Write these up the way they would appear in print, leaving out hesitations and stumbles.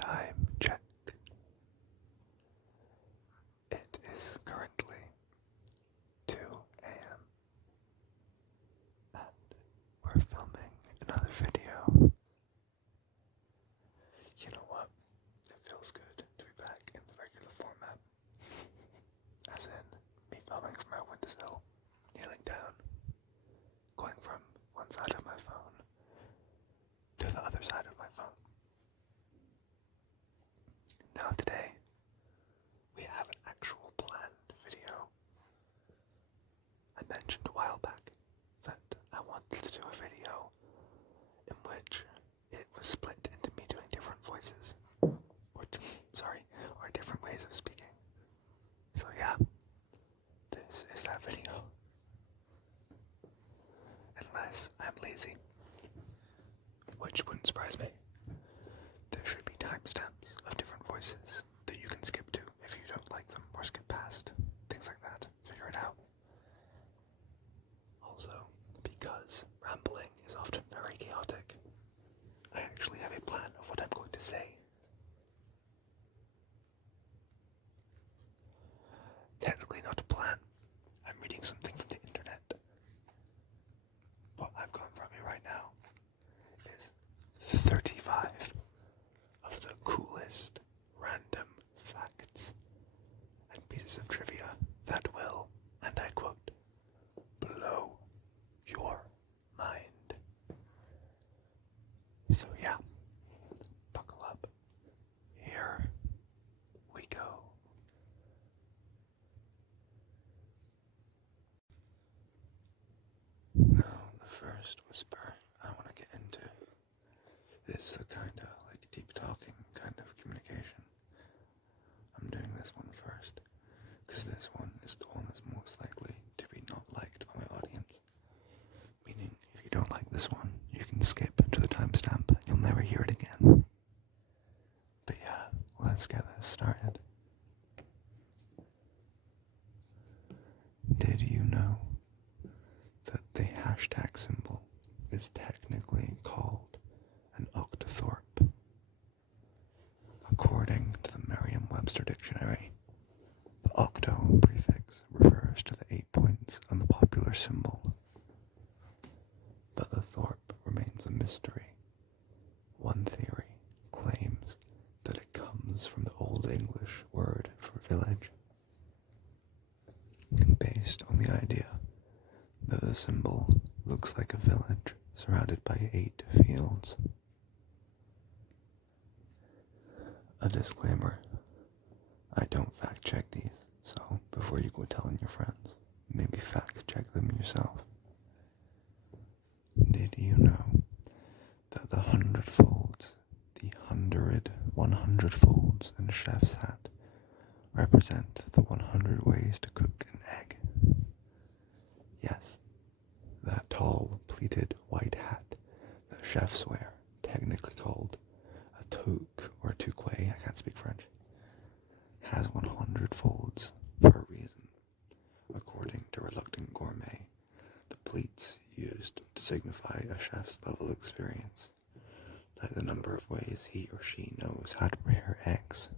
Time check. It is currently 2 a.m. and we're filming another video. You know what? It feels good to be back in the regular format. As in, me filming from my windowsill, kneeling down, going from one side of my phone to the other side of my phone. Now today, we have an actual planned video. I mentioned a while back that I wanted to do a video in which it was split into me doing different voices, or different ways of speaking. So yeah, this is that video. Unless I'm lazy, which wouldn't surprise me. There should be timestamps of different voices that you can skip to if you don't like them, or skip past, things like that. Figure it out. Also, because rambling is often very chaotic, I actually have a plan of what I'm going to say. Technically not a plan. I'm reading something from the internet. What I've got in front of me right now is 35 of the coolest random facts and pieces of trivia that will, and I quote, blow your mind. So yeah, buckle up. Here we go. Now, the first whisper I want to get into is a kind of like deep talking kind of communication. I'm doing this one first, because this one is the one that's most likely to be not liked by my audience. Meaning, if you don't like this one, you can skip to the timestamp and you'll never hear it again. But yeah, let's get this started. Did you know that the hashtag symbol is technically called an octothorpe? According to the Merriam-Webster dictionary, the octo prefix refers to the 8 points on the popular symbol. But the thorpe remains a mystery. One theory claims that it comes from the Old English word for village, based on the idea that the symbol looks like a village surrounded by 8 fields. A disclaimer, I don't fact check these, so before you go telling your friends, maybe fact check them yourself. Did you know that the 100 folds in a chef's hat represent the 100 ways to cook an egg? Yes, that tall, pleated white hat that chefs wear, technically called a toque or toque, I can't speak French, has 100 folds for a reason. According to Reluctant Gourmet, the pleats used to signify a chef's level of experience, like the number of ways he or she knows how to prepare eggs.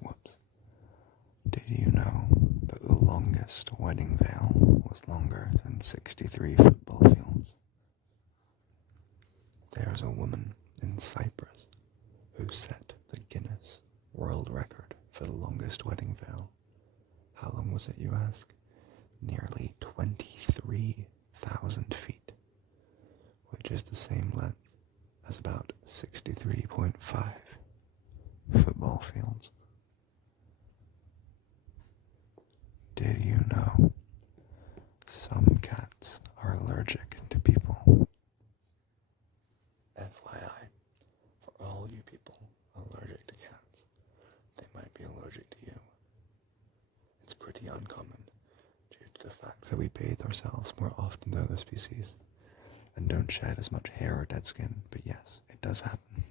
Whoops. Did you know that the longest wedding veil was longer than 63 football fields? There's a woman in Cyprus who set the Guinness World Record for the longest wedding veil. How long was it, you ask? Nearly 23,000 feet, which is the same length as about 63.5 football fields. Did you know some cats are allergic to people? FYI, for all you people allergic to cats, they might be allergic to you. It's pretty uncommon due to the fact that we bathe ourselves more often than other species and don't shed as much hair or dead skin, but yes, it does happen.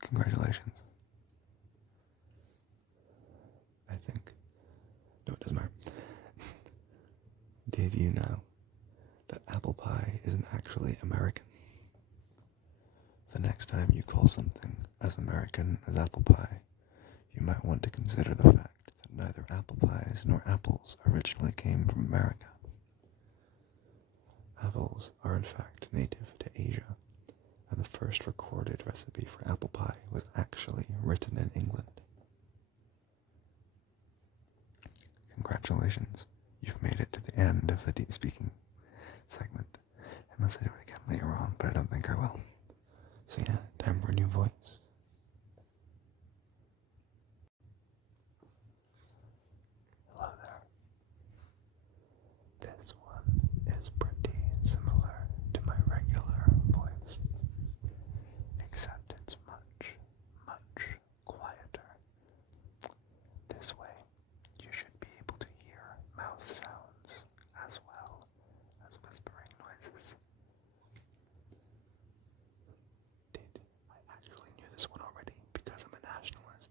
Congratulations. I think. No, it doesn't matter. Did you know that apple pie isn't actually American? The next time you call something as American as apple pie, you might want to consider the fact that neither apple pies nor apples originally came from America. Apples are in fact native to Asia, and the first recorded recipe for apple pie was actually written in England. Congratulations, you've made it to the end of the deep speaking segment, unless I do it again later on, but I don't think I will. So yeah, time for a new voice. Hello there. This one is pretty similar to my regular voice, except it's much, much quieter. This way, you should be able to hear mouth sounds as well as whispering noises. I actually knew this one already because I'm a nationalist.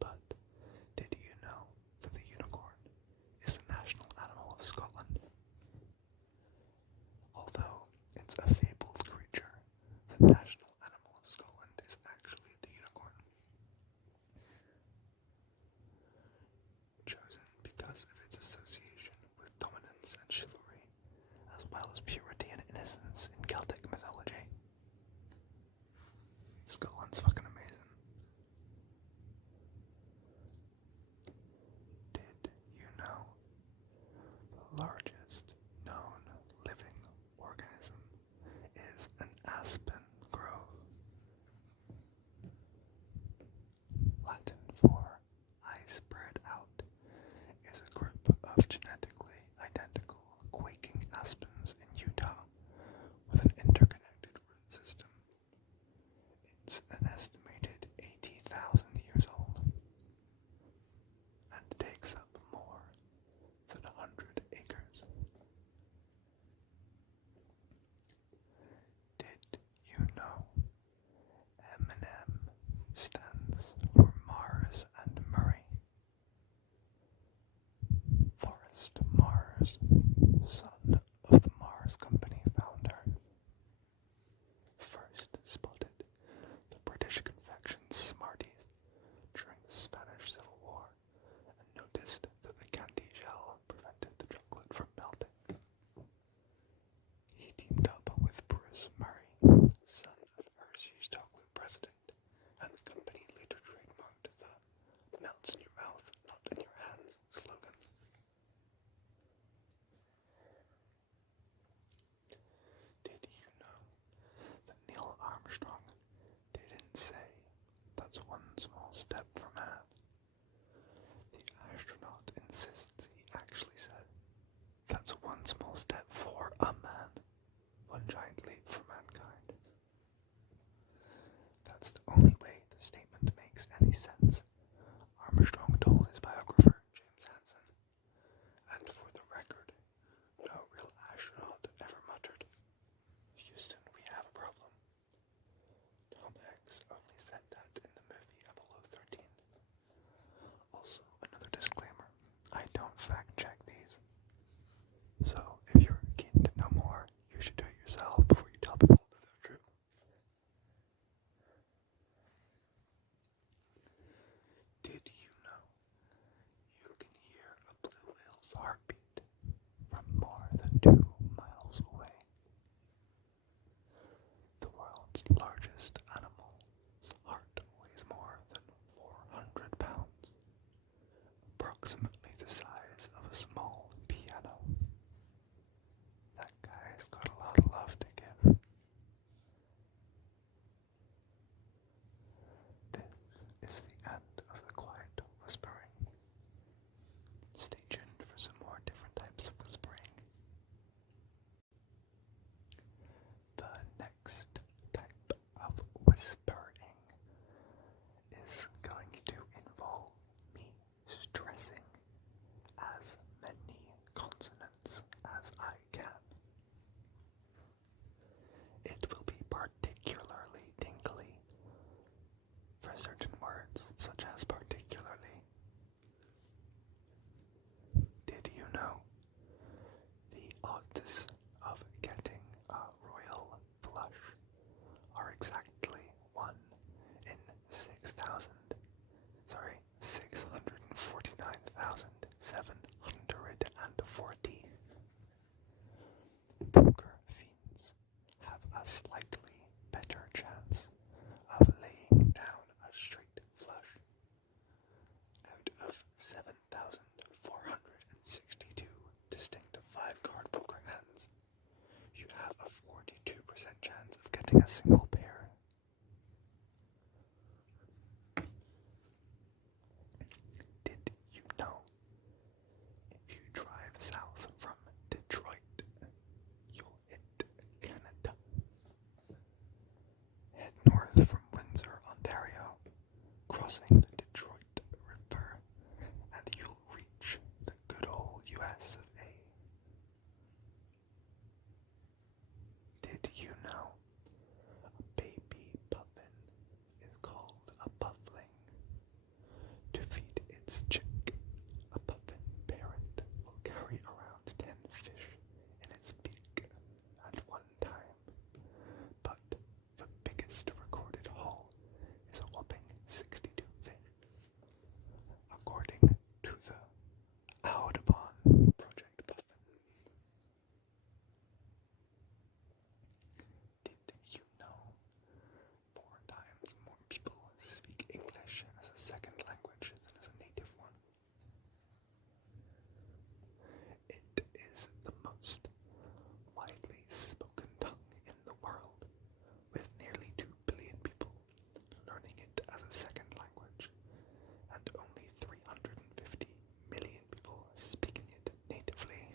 But did you know that the unicorn is the national animal of Scotland? Although it's a fabled creature, the national animal of Scotland is actually the unicorn. Chosen because of its association with dominance and chivalry, as well as purity and innocence in Celtic mythology. Scotland's fucking amazing. Did you know the largest known living organism is an aspen grove? Latin for "I spread out" is a group of genetically identical quaking aspens in Utah with an interconnected root system. It's an estimated 80,000 years old and takes up more than 100 acres. Did you know M&M stands for Mars and Murray? Forrest Mars, son of the Mars Company founder, first spotted the British confection Smarties during the Spanish Civil War and noticed that the candy shell prevented the chocolate from melting. He teamed up with Bruce Murray, son of Hershey's chocolate president, and the company later trademarked the "melts in your mouth, not in your hands" slogan. Did you know that Neil Armstrong didn't say "that's one small step for man"? The astronaut insists he actually said "that's one small step for a man, one giant leap for mankind." That's the only way the statement makes any sense, Armstrong told his biographer, James Hansen. And for the record, no real astronaut ever muttered, "Houston, we have a problem." Tom Hanks only said that in the movie Apollo 13. Also, another disclaimer, I don't fact check these. So, if you're keen to know more, you should do it yourself before you tell people that they're true. Did you know you can hear a blue whale's heartbeat from more than 2 miles away? The world's largest animal's heart weighs more than 400 pounds, approximately the size of a small piano. That guy's got a lot of love to give. This is the end of the quiet whispering. Stay tuned for some more different types of whispering. The next type of whispering is going to involve me stressing odds of getting a royal flush are exactly 1 in 649,740. Poker fiends have a slightly better chance of laying down a straight flush. Out of 7,462 distinct 5-card poker hands, you have a 42% chance of getting a single pair. Did you know if you drive south from Detroit, you'll hit Canada? Head north from Windsor, Ontario, crossing the Detroit River, and you'll reach the good old US of A. Did you know a baby puffin is called a puffling? To feed its chick, a puffin parent will carry around 10 fish in its beak at one time, but the biggest recorded haul is a whopping 62 fish, according to the Audubon Project Puffin. Did you know 4 times more people speak English as a second language than as a native one? It is the most widely spoken tongue in the world, with nearly 2 billion people learning it as a second language, and only 350 million people speaking it natively.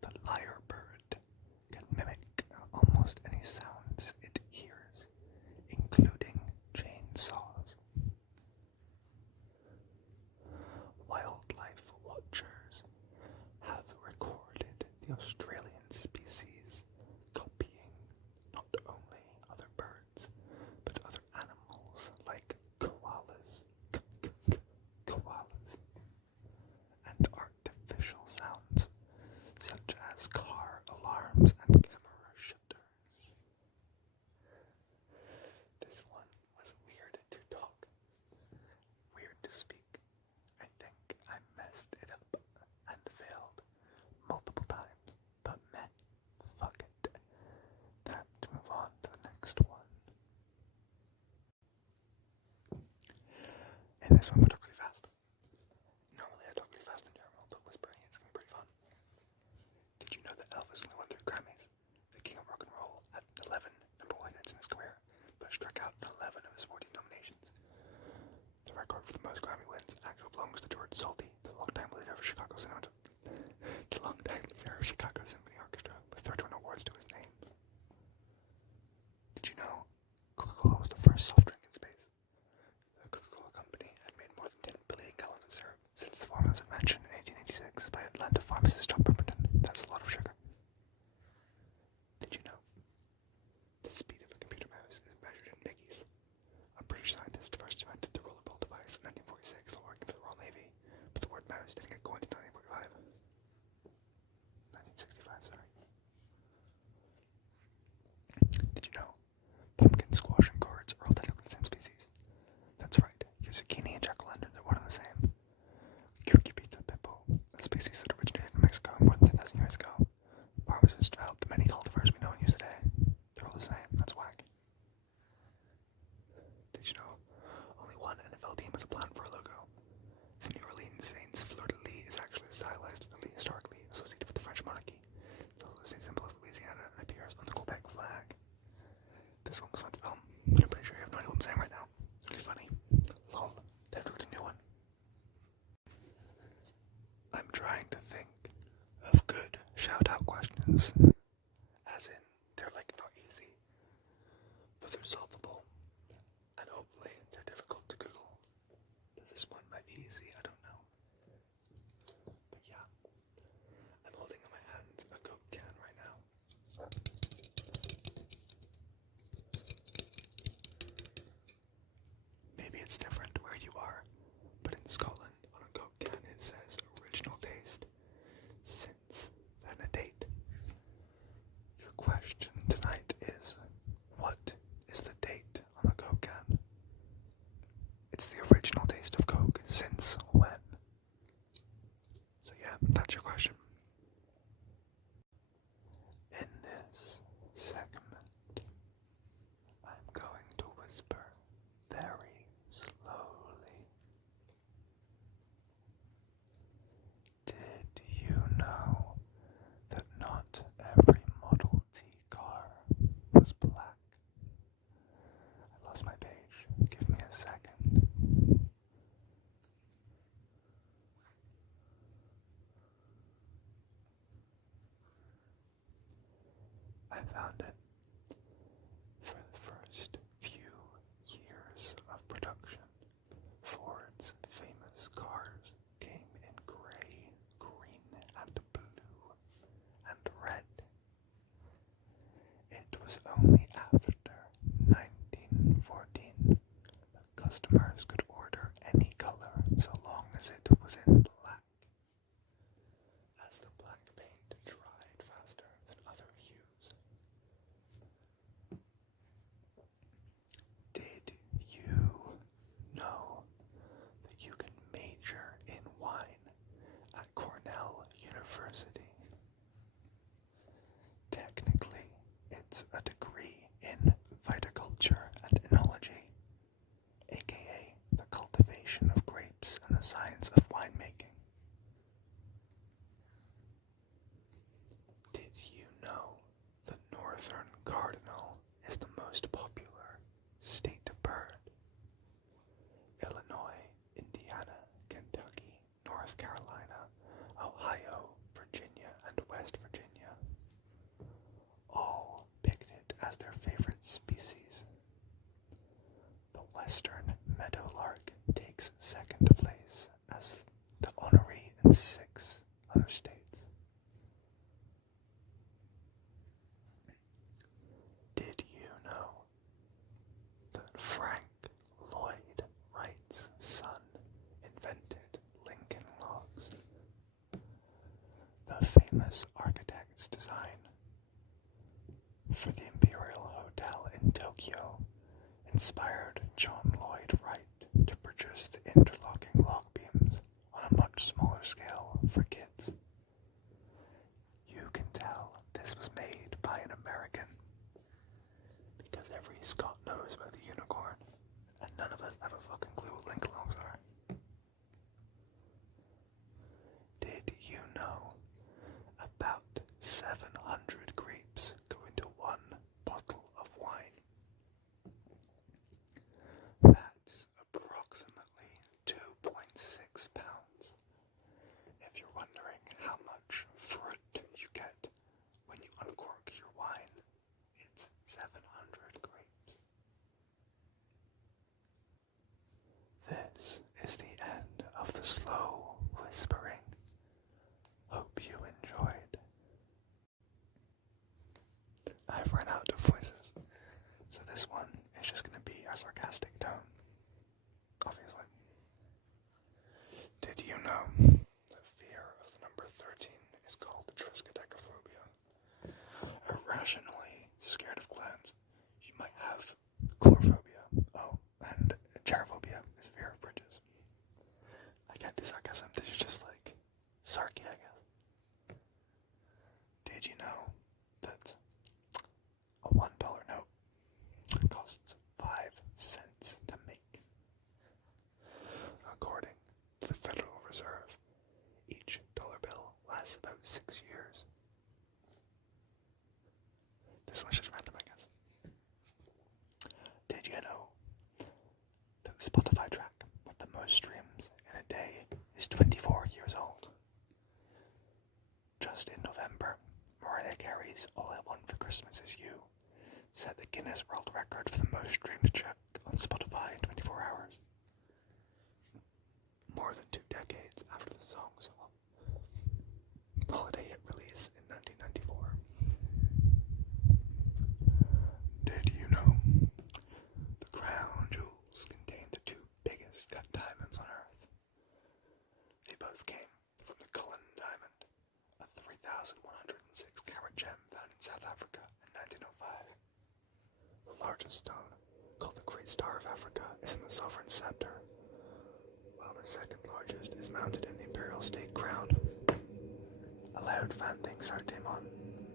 The lyrebird can mimic almost any sounds it hears, including chainsaws. Wildlife watchers have recorded the Australian species copying not only other birds, but other animals like koalas, and artificial sounds such as car alarms and camera shutters. This one was weird to talk, weird to speak. I think I messed it up and failed multiple times, but meh, fuck it. Time to move on to the next one. In this one, we'll talk really fast. Normally I talk really fast in general, but whispering it's gonna be pretty fun. Did you know that Elvis only won 3 Grammys? The king of rock and roll had 11 number 1 hits in his career, but struck out in 11 of his 14 nominations. The record for the most Grammy wins actually belongs to George Solti, the longtime leader of Chicago Symphony Orchestra, with 31 awards to his name. Did you know Coca-Cola was the first soft drink in space? The Coca-Cola Company had made more than 10 billion gallons of syrup since the formula's invention in 1886 by Atlanta pharmacist John Pemberton. That's a lot of sugar. Did you know the speed of a computer mouse is measured in miggies? A British scientist first invented the rollerball device in 1946 while working for the Royal Navy, but the word mouse didn't get going until 1965, sorry. Did you know pumpkin, squash, and gourds are all technically the same species? That's right, your zucchini and jack-o'-lantern are one and the same. Cucurbita pepo, a species that originated in Mexico more than 10,000 years ago. Pharmacists developed the many cultivars we know and use today. They're all the same, that's whack. Did you know only one NFL team has a plan for a logo? The New Orleans Saints fleur-de-lis is actually a stylized lily historically associated with the French monarchy. It's also the state symbol of Louisiana and appears on the Quebec flag. This one was fun to film, but I'm pretty sure you have no idea what I'm saying right now. It's really funny. Lol. Time to read a new one. I'm trying to think of good shout-out questions. As in, they're like not easy, but they're solvable. And hopefully they're difficult to Google. This one might be easy, I don't know. But yeah, I'm holding in my hands a Coke can right now. Maybe it's different where you are, but in Scotland, on a Coke can is since when? So yeah, that's your question. In this segment, I'm going to whisper very slowly. Did you know that not every Model T car was black? I lost my page. Give me a second. I found it. For the first few years of production, Ford's famous cars came in gray, green, and blue, and red. It was only after 1914 that customers could order any color so long as it was in black, as the black paint dried faster than other hues. Did you know that you can major in wine at Cornell University? Technically, it's a degree in viticulture and enology, aka the cultivation of grapes and the science of winemaking. Did you know the northern cardinal is the most popular state bird? Illinois, Indiana, Kentucky, North Carolina, Ohio, Virginia, and West Virginia all picked it as their favorite species. The western meadowlark takes second place as the honoree in 6 other states. Did you know that Frank Lloyd Wright's son invented Lincoln Logs? The famous architect's design for the Imperial Hotel in Tokyo inspired John Lloyd Wright to produce the interlocking log beams on a much smaller scale for kids. You can tell this was made by an American because every Scot knows about the unicorn, and none of us have a fucking clue what Lincoln Logs are. Did you know about 700 grapes go into 1 bottle of wine? That's approximately 2.6 pounds. If you're wondering how much fruit you get when you uncork your wine, it's 700 grapes. This is the end of the slow whispering. Hope you enjoyed. I've run out of voices, so this one is just going to be a sarcastic tone, obviously. Did you know that fear of the number 13 is called triskaidekaphobia? Irrationally scared of clowns. You might have chlorophobia. Oh, and gerophobia is fear of bridges. I can't do sarcasm. This is just like sarky, I guess. Did you know that a $1 note costs 5 cents to make? According to the Federal Reserve, each dollar bill lasts about 6 years. This one's just random, I guess. Did you know that the Spotify track with the most streams in a day is 24 years old? Just in November, Mariah Carey's All I Want for Christmas Is You set the Guinness World Record for the most streamed track on Spotify in 24 hours. More than 2 decades after the song's holiday hit release in 1994. Did you know the crown jewels contain the 2 biggest cut diamonds on Earth? They both came from the Cullen diamond, a 3,106 carat gem found in South Africa in 1905. The largest stone, called the Great Star of Africa, is in the Sovereign Scepter, while the second largest, is mounted in the imperial state crown. A loud fan thing started came on.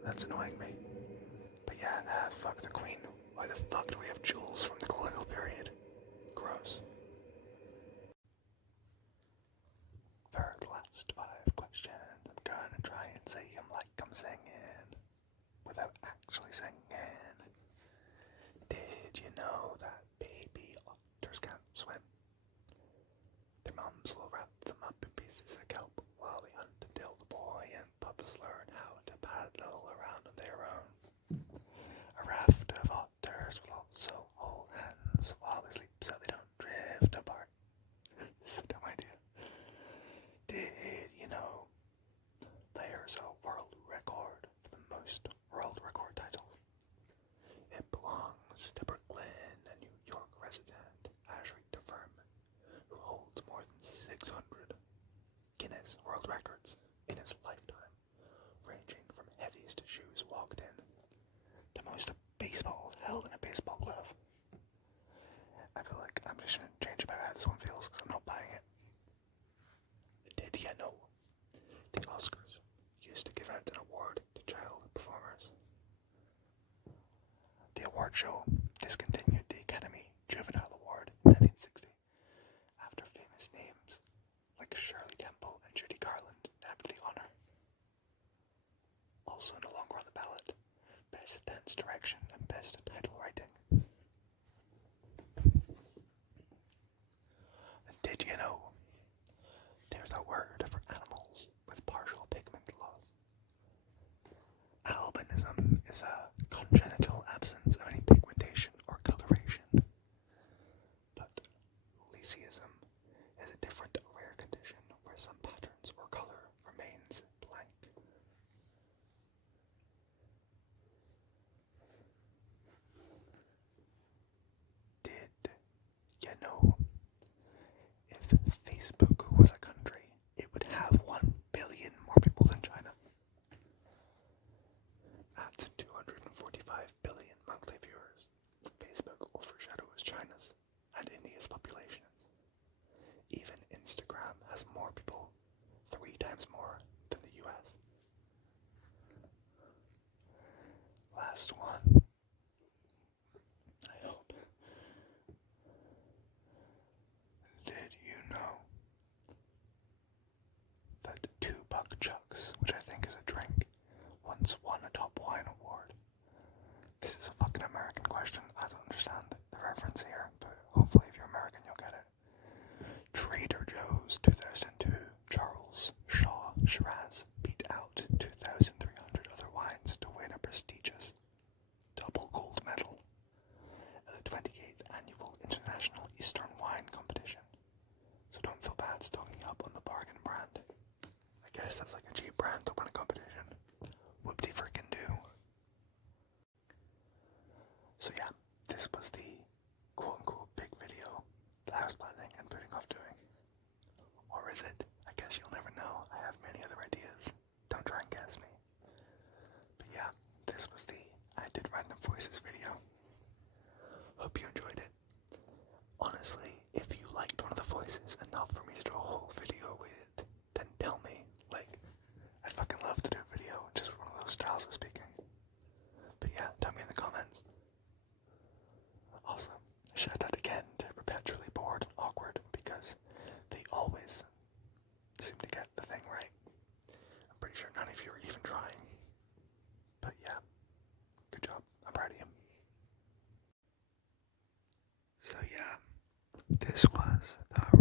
That's annoying me. But yeah, fuck the queen. Why the fuck do we have jewels from the colonial period? Gross. For the last 5 questions, I'm gonna try and say them like I'm singing, without actually singing. Did you know that baby otters can't swim? Their mums will wrap them up in pieces of kelp while they hunt until the boy and pups learn how to paddle around on their own. A raft of otters will also hold hands while they sleep so they don't drift apart. This is a dumb idea. Did you know there's a world record for the most world record titles? It belongs to Brooklyn, a New York resident, Ashrik Firm, who holds more than 600 Guinness World Records in his lifetime, ranging from heavies to shoes walked in, to most baseballs held in a baseball glove. I feel like I'm just going to change about how this one feels because I'm not buying it. Did you know the Oscars used to give out an award to child performers? The award show discontinued the Academy Juvenile Award in 1960 after famous names like Shirley Temple and Judy Garland nabbed the honor. Also no longer on the ballot, Best Dance Direction and Best Title Writing. And did you know there's a word for animals with partial pigment loss? Albinism is a congenital absence of any pigmentation or coloration, but leucism is a different rare condition where some patterns or color remains blank. Did you know if Facebook was a country, it would have 1 billion more people than China? At 245 billion monthly viewers, Facebook overshadows China's and India's populations. Even Instagram has more people, 3 times more than the US. Last one. I hope. Did you know that 2 Buck Chucks, which I think is a drink, once won a top wine award? This is a fucking American question. I don't understand the reference here, but hopefully if you're American you'll get it. Trader Joe's 2002 Charles Shaw Shiraz beat out 2,300 other wines to win a prestigious double gold medal at the 28th Annual International Eastern Wine Competition. So don't feel bad stocking up on the bargain brand. I guess that's like a cheap brand to win a competition. Whoop-de-frickin-do. So yeah, this was the quote-unquote big video that I was planning and putting off doing. Or is it? I guess you'll never know. I have many other ideas. Don't try and guess me. But yeah, this was the I Did Random Voices video. Hope you enjoyed it. Honestly, if you liked one of the voices enough for me to do a whole video with, then tell me. Like, I'd fucking love to do a video, just one of those styles of speaking. But yeah, tell me in the comments. Also, shout out again to Perpetually Bored and Awkward because they always seem to get the thing right. I'm pretty sure none of you are even trying. But yeah, good job. I'm proud of you. So yeah, this was the